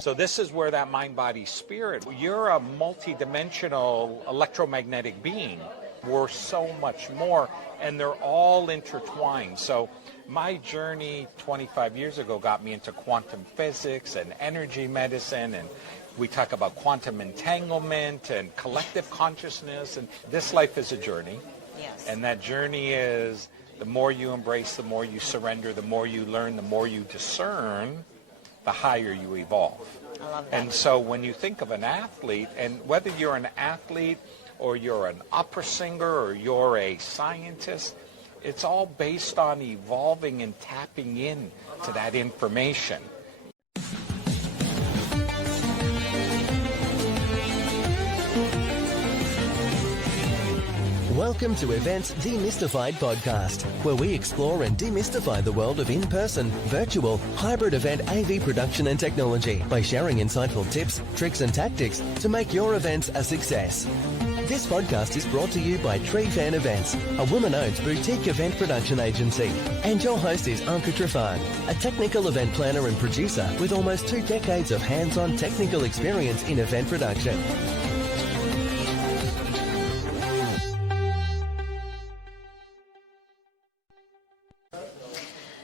So this is where that mind, body, spirit, you're a multidimensional electromagnetic being. We're so much more, and they're all intertwined. So my journey 25 years ago got me into quantum physics and energy medicine, and we talk about quantum entanglement and collective consciousness, and this life is a journey. Yes. And that journey is the more you embrace, the more you surrender, the more you learn, the more you discern, the higher you evolve. I love that. And so when you think of an athlete, and whether you're an athlete or you're an opera singer or you're a scientist, it's all based on evolving and tapping in to that information. Welcome to EventSDemystified podcast, where we explore and demystify the world of in-person, virtual, hybrid event AV production and technology by sharing insightful tips, tricks and tactics to make your events a success. This podcast is brought to you by Tree Fan Events, a woman-owned boutique event production agency. And your host is Anka Trifan, a technical event planner and producer with almost 2 decades of hands-on technical experience in event production.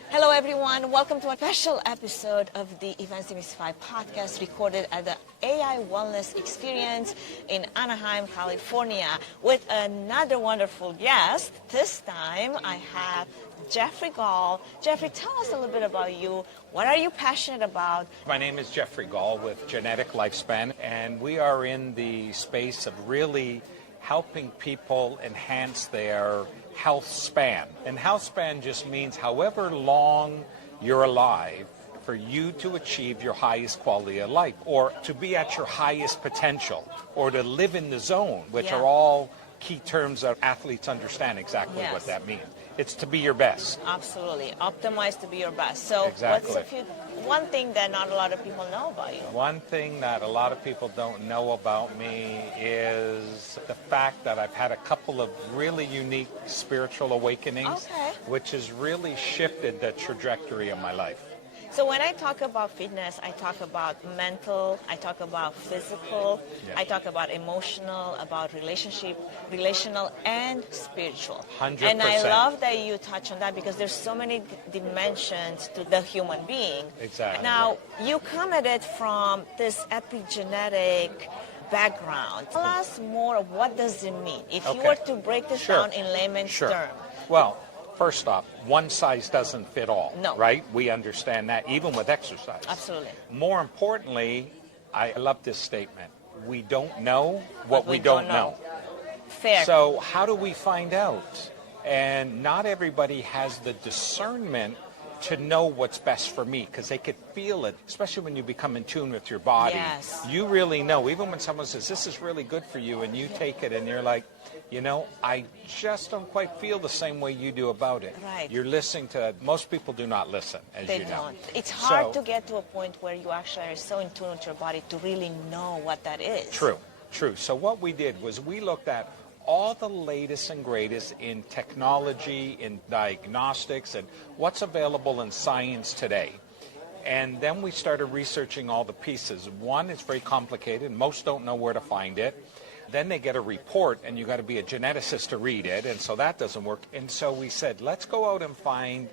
Hello everyone, welcome to a special episode of the EventsDemystified podcast recorded at the AI Wellness Experience in Anaheim, California with another wonderful guest. This time I have Jeffrey Gaal. Jeffrey, tell us a little bit about you. What are you passionate about? My name is Jeffrey Gaal with Genetic Lifespan, and we are in the space of really helping people enhance their health span. And health span just means however long you're alive for you to achieve your highest quality of life, or to be at your highest potential, or to live in the zone, which are all key terms that athletes understand exactly what that means. It's to be your best. Absolutely. Optimize to be your best. So Exactly. what's one thing that not a lot of people know about you? One thing that a lot of people don't know about me is the fact that I've had a couple of really unique spiritual awakenings, which has really shifted the trajectory of my life. So when I talk about fitness, I talk about mental, I talk about physical, I talk about emotional, about relational and spiritual. 100%. And I love that you touch on that because there's so many dimensions to the human being. Exactly. Now, you come at it from this epigenetic background. Tell us more of what does it mean? If you were to break this down in layman's terms. Well, first off, one size doesn't fit all, right? We understand that, even with exercise. Absolutely. More importantly, I love this statement. We don't know what we don't know. Fair. So how do we find out? And not everybody has the discernment to know what's best for me, because they could feel it, especially when you become in tune with your body. Yes. You really know, even when someone says, this is really good for you, and you take it and you're like, you know, I just don't quite feel the same way you do about it. Right. You're listening to, most people do not listen, as They you know. don't. It's hard to get to a point where you actually are so in tune with your body to really know what that is. True. So what we did was we looked at all the latest and greatest in technology, in diagnostics, and what's available in science today. And then we started researching all the pieces. One, it's very complicated. Most don't know where to find it. Then they get a report, and you got to be a geneticist to read it, and so that doesn't work. And so we said, let's go out and find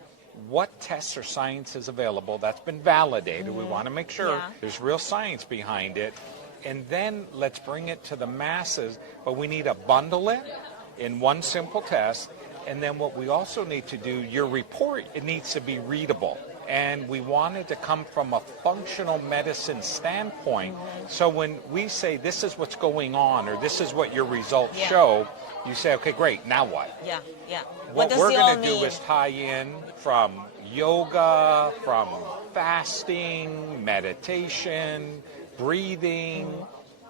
what tests or science is available that's been validated. We want to make sure there's real science behind it. And then let's bring it to the masses, but we need to bundle it in one simple test. And then what we also need to do, your report, it needs to be readable. And we wanted to come from a functional medicine standpoint. So when we say this is what's going on, or this is what your results show, you say, okay, great, now what? What we're going to do is tie in from yoga, from fasting, meditation, breathing.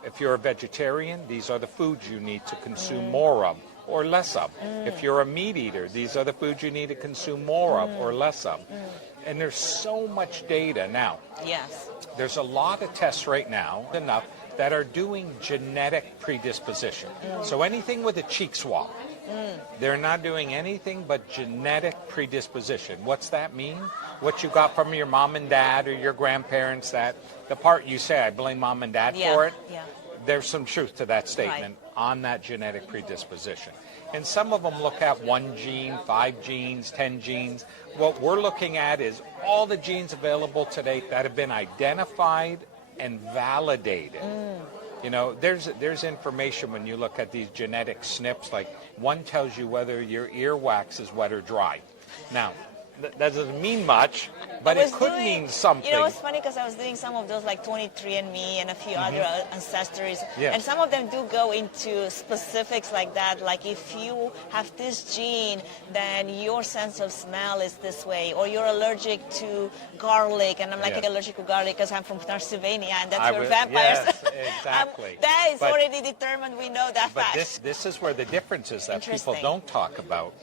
If you're a vegetarian, these are the foods you need to consume more of or less of. If you're a meat eater, these are the foods you need to consume more of or less of. And there's so much data now. There's a lot of tests right now, enough, that are doing genetic predisposition. So anything with a cheek swab, They're not doing anything but genetic predisposition. What's that mean? What you got from your mom and dad or your grandparents, that the part you say, I blame mom and dad for it, there's some truth to that statement on that genetic predisposition. And some of them look at 1 gene, 5 genes, 10 genes. What we're looking at is all the genes available today that have been identified and validated. You know, there's information when you look at these genetic SNPs, like one tells you whether your earwax is wet or dry. Now, that doesn't mean much, but it could mean something. You know, it's funny because I was doing some of those like 23andMe and a few other ancestries, and some of them do go into specifics like that, like if you have this gene, then your sense of smell is this way, or you're allergic to garlic, and I'm like allergic to garlic because I'm from Pennsylvania, and that's your vampires. Yes, exactly. That is already determined, we know that fact. But this is where the difference is that people don't talk about.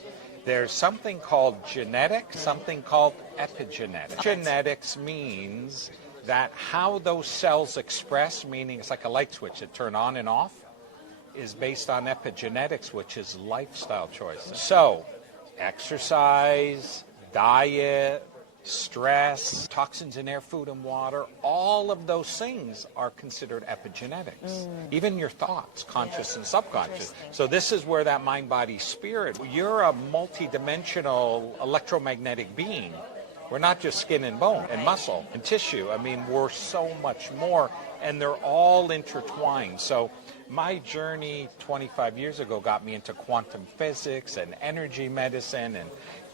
There's something called genetics, something called epigenetics. Genetics means that how those cells express, meaning it's like a light switch that turn on and off, is based on epigenetics, which is lifestyle choices. So, exercise, diet, stress, toxins in air, food, and water, all of those things are considered epigenetics. Even your thoughts, conscious and subconscious. So this is where that mind, body, spirit, you're a multi-dimensional electromagnetic being. We're not just skin and bone and muscle and tissue. I mean, we're so much more, and they're all intertwined. So my journey 25 years ago got me into quantum physics and energy medicine, and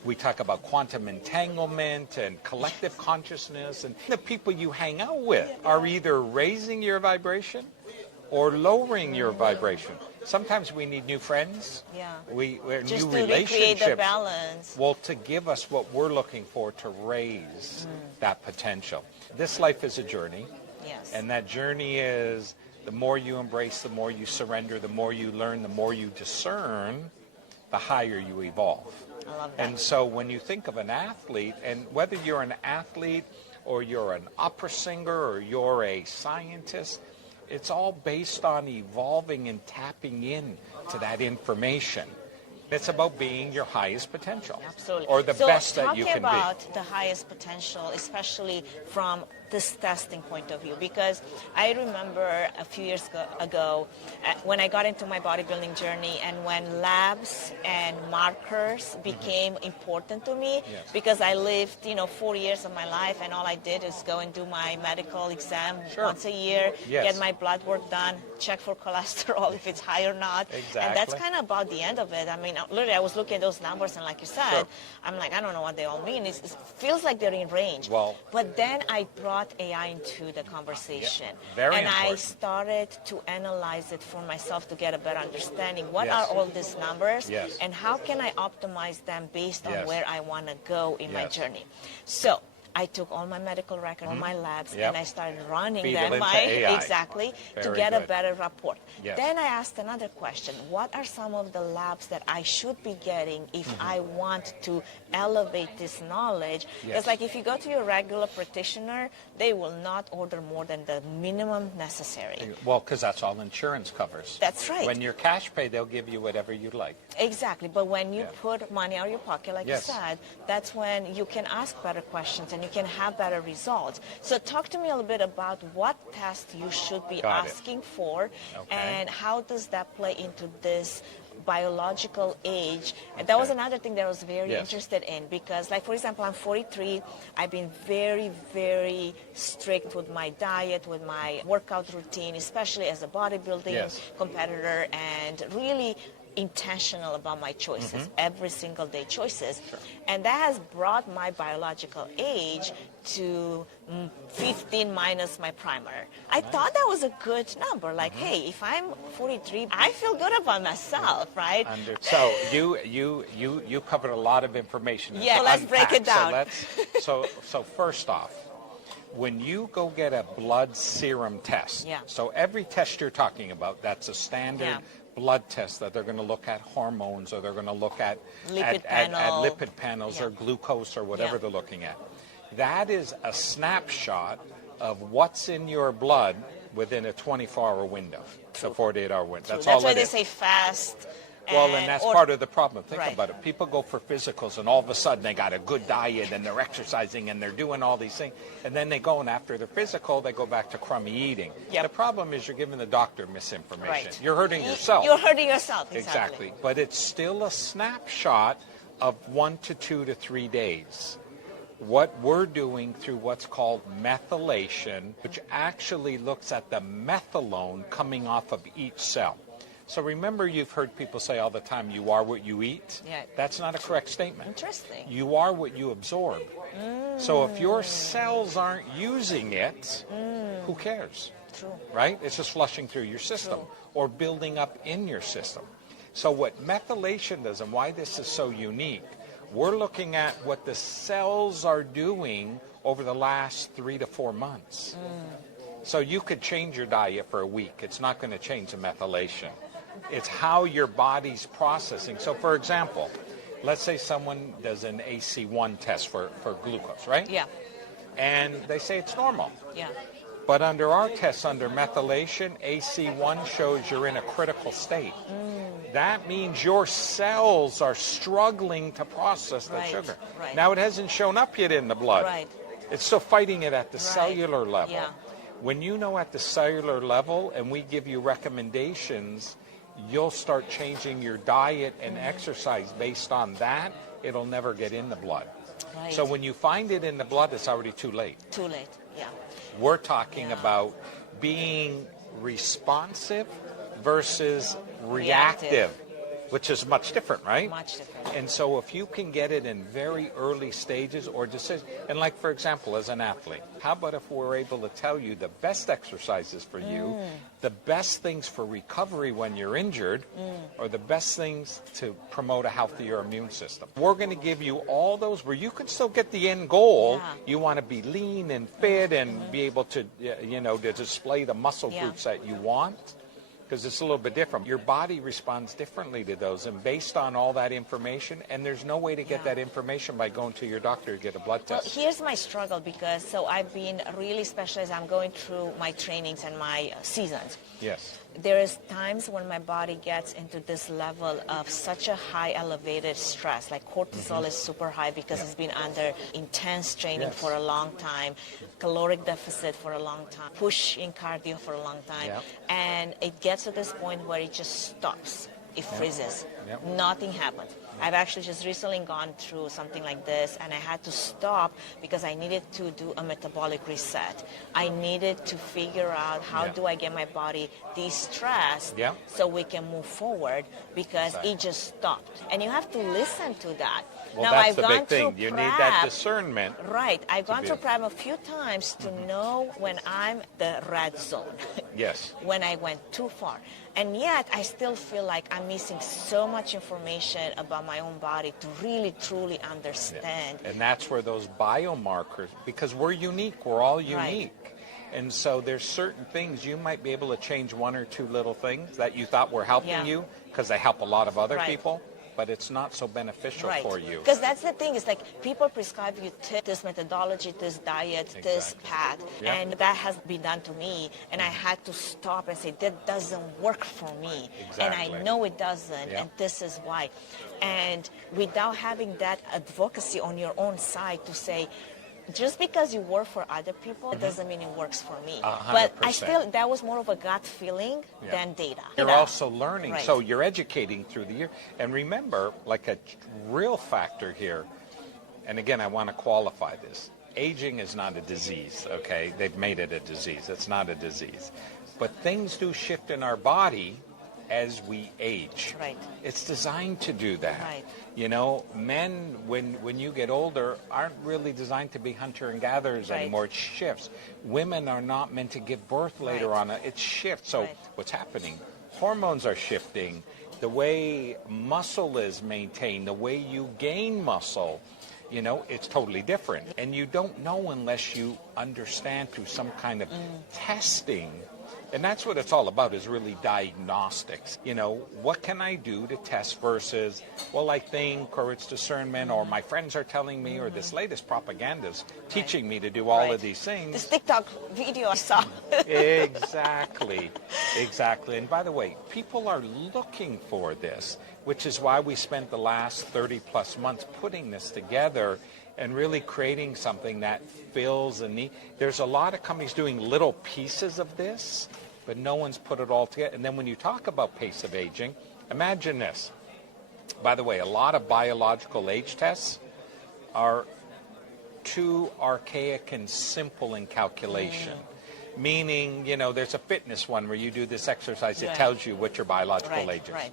we talk about quantum entanglement and collective consciousness, and the people you hang out with are either raising your vibration or lowering your vibration. Sometimes we need new friends, we just new to relationships. Create the balance. Well, to give us what we're looking for to raise that potential. This life is a journey, and that journey is the more you embrace, the more you surrender, the more you learn, the more you discern, the higher you evolve. I love that. And so when you think of an athlete, and whether you're an athlete or you're an opera singer or you're a scientist, it's all based on evolving and tapping in to that information. It's about being your highest potential. Absolutely. Or the best that you can be. Talk about the highest potential, especially from this testing point of view, because I remember a few years ago when I got into my bodybuilding journey and when labs and markers became important to me, because I lived 4 years of my life and all I did is go and do my medical exam once a year, get my blood work done, check for cholesterol if it's high or not, and that's kind of about the end of it. I mean, literally I was looking at those numbers and like you said, I'm like, I don't know what they all mean. It feels like they're in range. But then I brought AI into the conversation. Very and important. I started to analyze it for myself to get a better understanding. What are all these numbers and how can I optimize them based on where I want to go in my journey? So I took all my medical records, all my labs, and I started running them to get a better report. Then I asked another question. What are some of the labs that I should be getting if I want to elevate this knowledge? Because like if you go to your regular practitioner, they will not order more than the minimum necessary. Well, because that's all insurance covers. That's right. When you're cash pay, they'll give you whatever you'd like. Exactly. But when you put money out of your pocket, like you said, that's when you can ask better questions and you can have better results. So talk to me a little bit about what test you should be asking for and how does that play into this biological age. And that was another thing that I was very interested in, because like, for example, I'm 43. I've been very, very strict with my diet, with my workout routine, especially as a bodybuilding competitor, and really intentional about my choices, every single day choices. And that has brought my biological age to 15 minus my primer. I thought that was a good number. Like, hey, if I'm 43, I feel good about myself, right? So you covered a lot of information. Yeah, let's break it down. So first off, when you go get a blood serum test, so every test you're talking about, that's a standard blood test that they're going to look at hormones, or they're going to look at lipid panels or glucose or whatever they're looking at. That is a snapshot of what's in your blood within a 24-hour window, so 48-hour window. That's all why it they is. say fast Well, and that's part of the problem. Think Right. about it. People go for physicals, and all of a sudden they got a good diet, and they're exercising, and they're doing all these things. And then they go, and after their physical, they go back to crummy eating. Yep. The problem is you're giving the doctor misinformation. Right. You're hurting yourself. You're hurting yourself. Exactly. But it's still a snapshot of 1 to 2 to 3 days. What we're doing through what's called methylation, which actually looks at the methylone coming off of each cell. So remember, you've heard people say all the time, you are what you eat. Yeah. That's not a correct statement. Interesting. You are what you absorb. So if your cells aren't using it, who cares? True. Right? It's just flushing through your system or building up in your system. So what methylation does, and why this is so unique, we're looking at what the cells are doing over the last 3 to 4 months. So you could change your diet for a week. It's not going to change the methylation. It's how your body's processing. So for example, let's say someone does an AC1 test for glucose, right? Yeah. And they say it's normal. Yeah. But under our tests, under methylation, AC1 shows you're in a critical state. That means your cells are struggling to process the Right, sugar. right. Now, it hasn't shown up yet in the blood. Right. It's still fighting it at the Right. cellular level. Yeah. When you know at the cellular level and we give you recommendations, you'll start changing your diet and exercise based on that. It'll never get in the blood. Right. So when you find it in the blood, it's already too late. Too late. Yeah. We're talking Yeah. about being responsive versus Reactive. reactive, which is much different, right? Much different. And so if you can get it in very early stages or decisions, and like, for example, as an athlete, how about if we're able to tell you the best exercises for you, the best things for recovery when you're injured, or the best things to promote a healthier immune system? We're going to give you all those where you can still get the end goal. Yeah. You want to be lean and fit and be able to, to display the muscle Yeah. groups that you want. Because it's a little bit different. Your body responds differently to those, and based on all that information, and there's no way to get that information by going to your doctor to get a blood Well, test. here's my struggle because I've been really specialized. I'm going through my trainings and my seasons. Yes. There is times when my body gets into this level of such a high elevated stress, like cortisol is super high because it's been under intense training Yes. for a long time, caloric deficit for a long time, pushing cardio for a long time, Yeah. and it gets to this point where it just stops. It freezes. Yep. Nothing happened. I've actually just recently gone through something like this, and I had to stop because I needed to do a metabolic reset. I needed to figure out how Yeah. do I get my body de-stressed Yeah. so we can move forward because it just stopped. And you have to listen to that. Well, now, that's I've the gone big thing. through You need that prep. discernment. Right. I've gone be- through prep a few times to know when I'm the red zone. Yes. When I went too far. And yet, I still feel like I'm missing so much information about my own body to really, truly understand. And that's where those biomarkers, because we're unique, we're all Right. unique. And so there's certain things you might be able to change one or two little things that you thought were helping Yeah. you because they help a lot of other Right. people, but it's not so beneficial Right. for you. Because that's the thing, is like people prescribe you this methodology, this diet, this Exactly. path, Yeah. and that has been done to me, and I had to stop and say, that doesn't work for me. And I Exactly. know it doesn't, Yeah. and this is why. And without having that advocacy on your own side to say, just because you work for other people, it doesn't mean it works for me. 100%. But I still, that was more of a gut feeling Yeah. than data. You're Yeah. also learning, Right. so you're educating through the year. And remember, like a real factor here, and again, I want to qualify this. Aging is not a disease, okay? They've made it a disease. It's not a disease. But things do shift in our body as we age. Right. It's designed to do that. Right. You know, men, when you get older, aren't really designed to be hunter and gatherers Right. anymore. It shifts. Women are not meant to give birth later Right. on. It shifts. So Right. what's happening? Hormones are shifting. The way muscle is maintained, the way you gain muscle, it's totally different. And you don't know unless you understand through some kind of testing. And that's what it's all about, is really diagnostics. What can I do to test versus, well, I think, or it's discernment, or my friends are telling me, or this latest propaganda is teaching me to do all Right. of these things. This TikTok video I saw. Exactly. Exactly. And by the way, people are looking for this, which is why we spent the last 30 plus months putting this together and really creating something that fills a need. There's a lot of companies doing little pieces of this, but no one's put it all together. And then when you talk about pace of aging, imagine this. By the way, a lot of biological age tests are too archaic and simple in calculation. Meaning, you know, there's a fitness one where you do this exercise, it tells you what your biological age is. Right.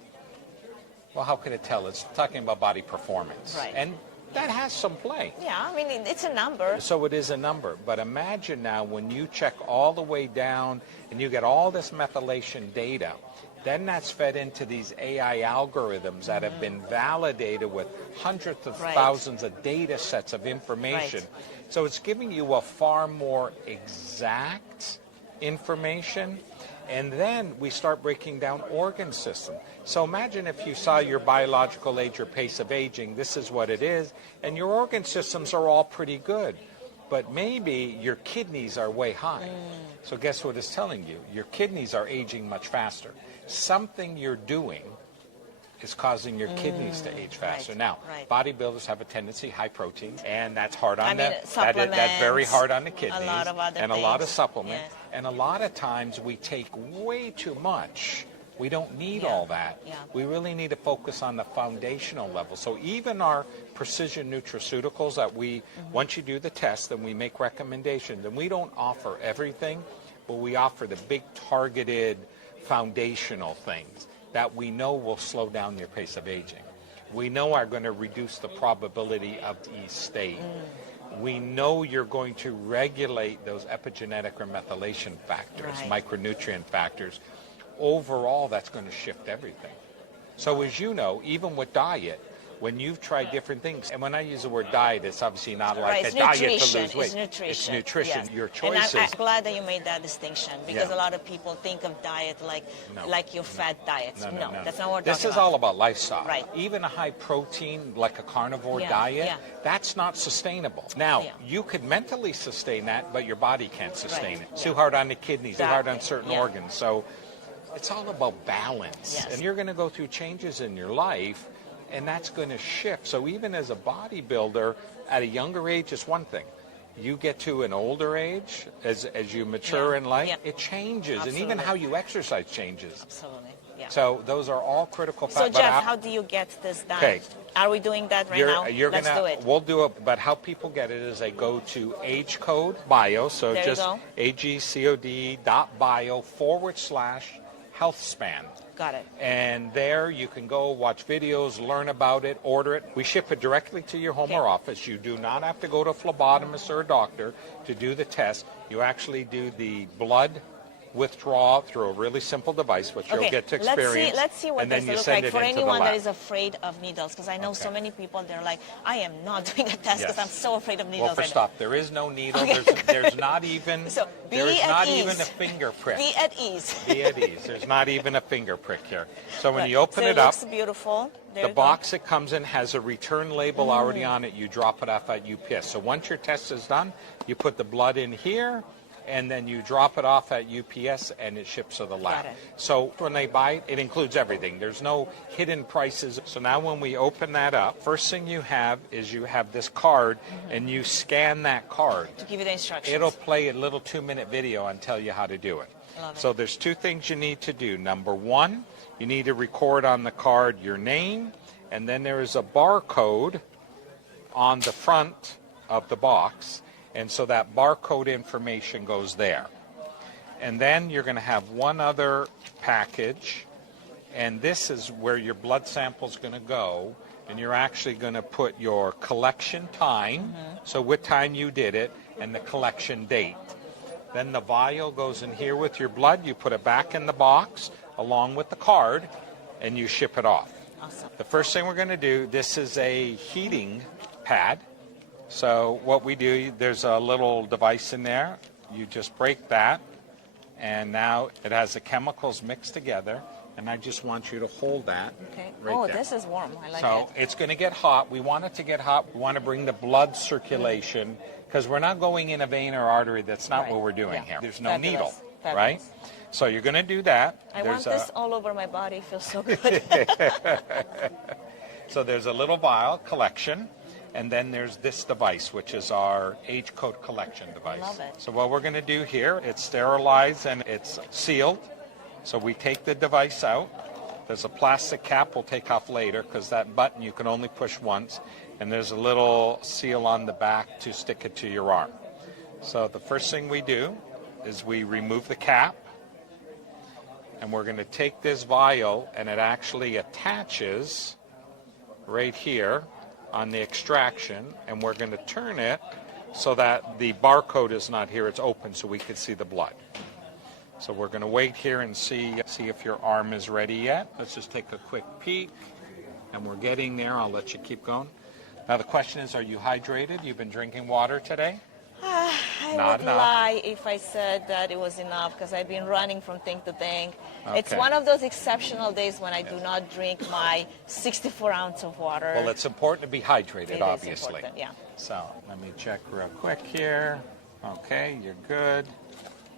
Well, how can it tell? It's talking about body performance. Right. And that has some play. Yeah, I mean, it's a number. So it is a number. But imagine now when you check all the way down and you get all this methylation data, then that's fed into these AI algorithms that have been validated with hundreds of thousands of data sets of information. So it's giving you a far more exact information. And then we start breaking down organ system. So imagine if you saw your biological age or pace of aging, this is what it is, and your organ systems are all pretty good. But maybe your kidneys are way high. So guess what it's telling you? Your kidneys are aging much faster. Something you're doing is causing your kidneys to age faster. Now, bodybuilders have a tendency, high protein, and that's hard on that's very hard on the kidneys. A lot of other and things. A lot of supplements. And a lot of times we take way too much. We don't need all that. We really need to focus on the foundational level. So even our precision nutraceuticals that we, once you do the test, then we make recommendations. And we don't offer everything, but we offer the big targeted foundational things that we know will slow down your pace of aging. We know are going to reduce the probability of disease state. We know you're going to regulate those epigenetic or methylation factors, micronutrient factors. Overall, that's going to shift everything. So as you know, even with diet, when you've tried different things, and when I use the word diet, it's obviously not like a diet to lose weight. It's nutrition. It's nutrition. Yes. Your choices. And I'm glad that you made that distinction, because a lot of people think of diet like your fat diets. No, that's not what we're talking about. This is all about lifestyle. Right. Even a high protein, like a carnivore diet, that's not sustainable. Now, you could mentally sustain that, but your body can't sustain it. It's too hard on the kidneys, too hard on certain organs. So it's all about balance. And you're going to go through changes in your life, and that's going to shift. So even as a bodybuilder, at a younger age, it's one thing. You get to an older age, as you mature in life, it changes. Absolutely. And even how you exercise changes. Absolutely. Yeah. So those are all critical factors. So Jeff, how do you get this done? Okay. Are we doing that right now? Let's do it. We'll do it, but how people get it is they go to age code bio, so there just agcod.bio/health span. Got it. And there you can go watch videos, learn about it, order it. We ship it directly to your home or office. You do not have to go to a phlebotomist or a doctor to do the test. You actually do the blood withdrawal through a really simple device, which you'll get to experience. Let's see what this looks like for anyone that is afraid of needles, because I know so many people, they're like, I am not doing a test because I'm so afraid of needles. Well, first off, there is no needle. There's not even even a finger prick. Be at ease. Be at ease. There's not even a finger prick here. So when you open it up, looks beautiful. The box it comes in has a return label already on it. You drop it off at UPS. So once your test is done, you put the blood in here, and then you drop it off at UPS, and it ships to the lab. So when they buy it, it includes everything. There's no hidden prices. So now when we open that up, first thing you have is you have this card, and you scan that card. To give you the instructions. It'll play a little 2-minute video and tell you how to do it. So there's 2 things you need to do. Number 1, you need to record on the card your name, and then there is a barcode on the front of the box. And so that barcode information goes there. And then you're going to have one other package, and this is where your blood sample is going to go, and you're actually going to put your collection time, so what time you did it, and the collection date. Then the vial goes in here with your blood. You put it back in the box along with the card, and you ship it off. Awesome. The first thing we're going to do, this is a heating pad. So what we do, there's a little device in there. You just break that, and now it has the chemicals mixed together, and I just want you to hold that right there. This is warm. I like it. So it's going to get hot. We want it to get hot. We want to bring the blood circulation, because we're not going in a vein or artery. That's not what we're doing here. There's no needle, right? So you're going to do that. I want this all over my body. It feels so good. So there's a little vial collection, and then there's this device, which is our age code collection device. Love it. So what we're going to do here, it's sterilized and it's sealed. So we take the device out. There's a plastic cap we'll take off later because that button you can only push once. And there's a little seal on the back to stick it to your arm. So the first thing we do is we remove the cap. And we're going to take this vial, and it actually attaches right here on the extraction, and we're going to turn it so that the barcode is not here, it's open so we can see the blood. So we're going to wait here and see if your arm is ready yet. Let's just take a quick peek, and we're getting there. I'll let you keep going. Now the question is, are you hydrated? You've been drinking water today? I Not would enough. lie if I said that it was enough because I've been running from thing to thing. It's Okay. one of those exceptional days when I do not drink my 64 ounce of water. Well, it's important to be hydrated, It is obviously. important, yeah. So let me check real quick here. Okay, you're good.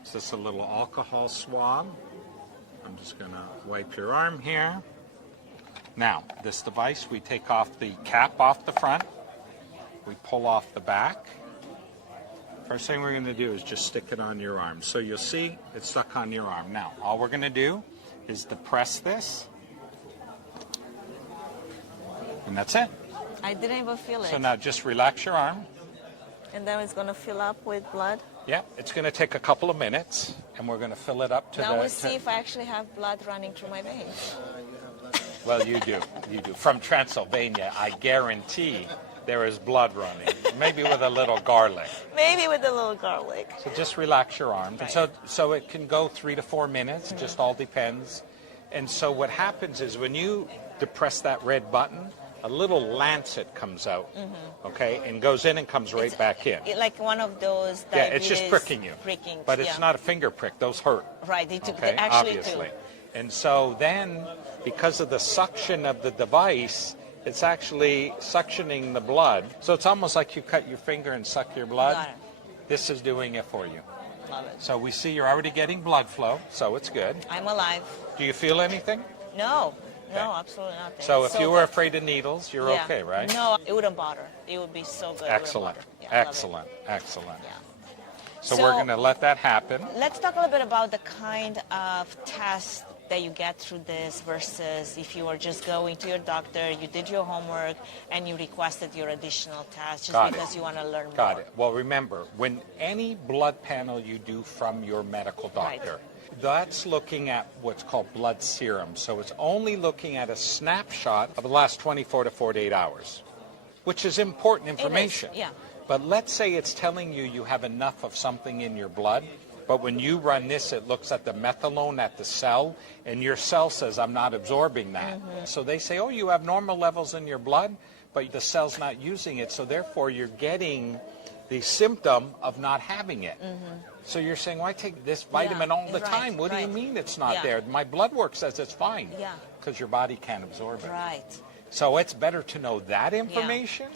It's just a little alcohol swab. I'm just going to wipe your arm here. Now, this device, we take off the cap off the front. We pull off the back. First thing we're going to do is just stick it on your arm. So you'll see it's stuck on your arm. Now, all we're going to do is depress this. And that's it. I didn't even feel it. So now just relax your arm. And then it's going to fill up with blood. Yeah, it's going to take a couple of minutes, and we're going to fill it up to Now we'll see if I actually have blood running through my veins. Well, you do. You do. From Transylvania, I guarantee there is blood running, maybe with a little garlic. Maybe with a little garlic. So just relax your arm. Right. So it can go 3 to 4 minutes, just all depends. And so what happens is when you depress that red button, a little lancet comes out, okay, and goes in and comes right back in. Like one of those Yeah, it's just diabetes pricking you. prickings, But it's yeah. not a finger prick. Those hurt. Right, they, Okay, they actually obviously. do. And so then, because of the suction of the device, it's actually suctioning the blood. So it's almost like you cut your finger and suck your blood. Got it. This is doing it for you. Love it. So we see you're already getting blood flow, so it's good. I'm alive. Do you feel anything? No, Okay. absolutely nothing. So if you were good. afraid of needles, you're Yeah. okay, right? No, it wouldn't bother. It would be so good. It wouldn't Excellent. bother. Yeah, I love it. Excellent. Excellent. Yeah. So we're going to let that happen. Let's talk a little bit about the kind of test that you get through this versus if you were just going to your doctor, you did your homework, and you requested your additional test just Got it. because you want to learn more. Got it. Well, remember, when any blood panel you do from your medical doctor, that's looking at what's called blood serum. So it's only looking at a snapshot of the last 24 to 48 hours, which is important information. yeah. But let's say it's telling you you have enough of something in your blood, but when you run this, it looks at the methylone at the cell, and your cell says, I'm not absorbing that. So they say, oh, you have normal levels in your blood, but the cell's not using it, so therefore you're getting the symptom of not having it. So you're saying, well, I take this vitamin all the right, time. What do you right. mean it's not Yeah. there? My blood work says it's fine. Yeah. Because your body can't absorb it. Right. So it's better to know that information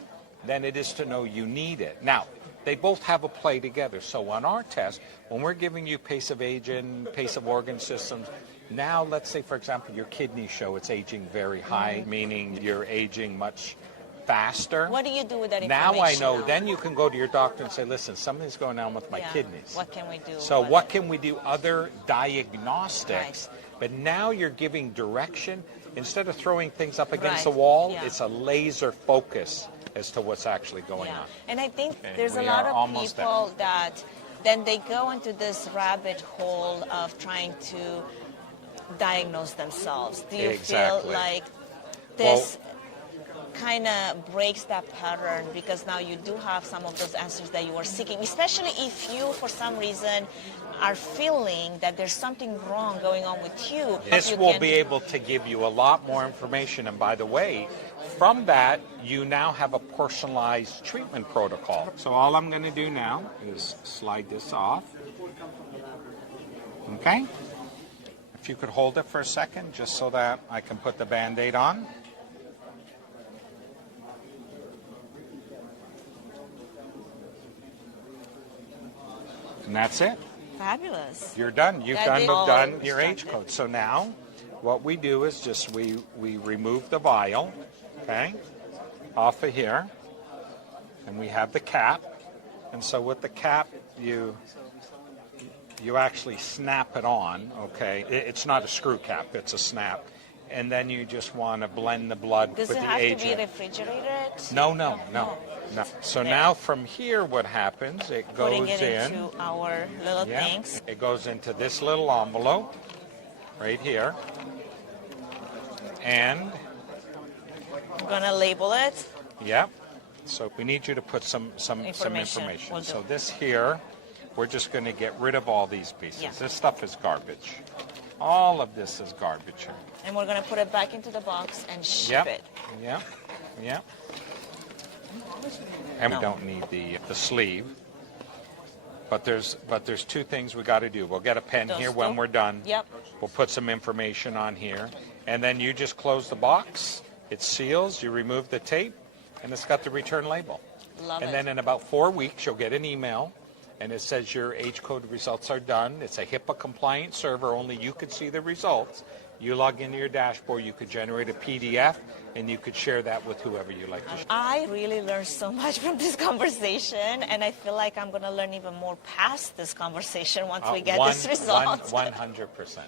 than it is to know you need it. Now, they both have a play together. So on our test, when we're giving you pace of aging, pace of organ systems, now let's say, for example, your kidneys show it's aging very high, meaning you're aging much faster. What do you do with that Now information? I know, then you can go to your doctor and say, listen, something's going on with my Yeah. kidneys. What can we do? So with what it? can we do? Other diagnostics. Right. But now you're giving direction. Instead of throwing things up against Right. the wall, Yeah. it's a laser focus as to what's actually going on. And I think Okay, there's a we lot are of almost people that then they go into this rabbit hole of trying to diagnose themselves. Do you Exactly. feel like this kind of breaks that pattern because now you do have some of those answers that you were seeking, especially if you, for some reason, are feeling that there's something wrong going on with you. This you will can- be able to give you a lot more information. And by the way, from that, you now have a personalized treatment protocol. So all I'm going to do now is slide this off. Okay? If you could hold it for a second, just so that I can put the Band-Aid on. And that's it. Fabulous. You're done. You've That done is your age code. So now what we do is just we remove the vial, okay, off of here, and we have the cap. And so with the cap, you actually snap it on, okay? It's not a screw cap, it's a snap. And then you just want to blend the blood Does with it the have age. to be refrigerated? No. So There. now from here what happens, it goes Putting it in. into our little things. It goes into this little envelope right here. And, I'm going to label it. yep. So we need you to put some information. Will do. So this here, we're just going to get rid of all these pieces. Yeah. This stuff is garbage. All of this is garbage here. And we're going to put it back into the box and ship it. Yep. And we don't need the sleeve. But there's two things we got to do. We'll get a pen Those here two? when we're done. Yep. We'll put some information on here. And then you just close the box. It seals. You remove the tape. And it's got the return label. Love And it. then in about 4 weeks, you'll get an email. And it says your age code results are done. It's a HIPAA compliant server. Only you could see the results. You log into your dashboard. You could generate a PDF. And you could share that with whoever you like to share. I really learned so much from this conversation, and I feel like I'm going to learn even more past this conversation once we get this result. 100%.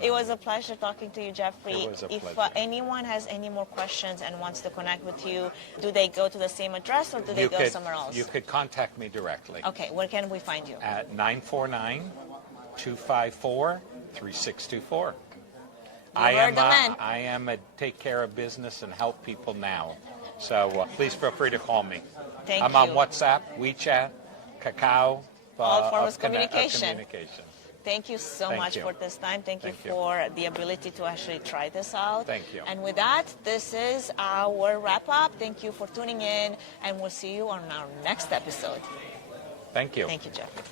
It was a pleasure talking to you, Jeffrey. It was a If pleasure. anyone has any more questions and wants to connect with you, do they go to the same address or do they go somewhere else? You could contact me directly Okay, where can we find you? at 949-254-3624. I am a take care of business and help people now. So please feel free to call me. Thank I'm you. on WhatsApp, WeChat, Kakao. All forms of communication. Thank you so Thank much you. for this time. Thank you Thank you. for the ability to actually try this out. Thank you. And with that, this is our wrap up. Thank you for tuning in, and we'll see you on our next episode. Thank you. Thank you, Jeffrey.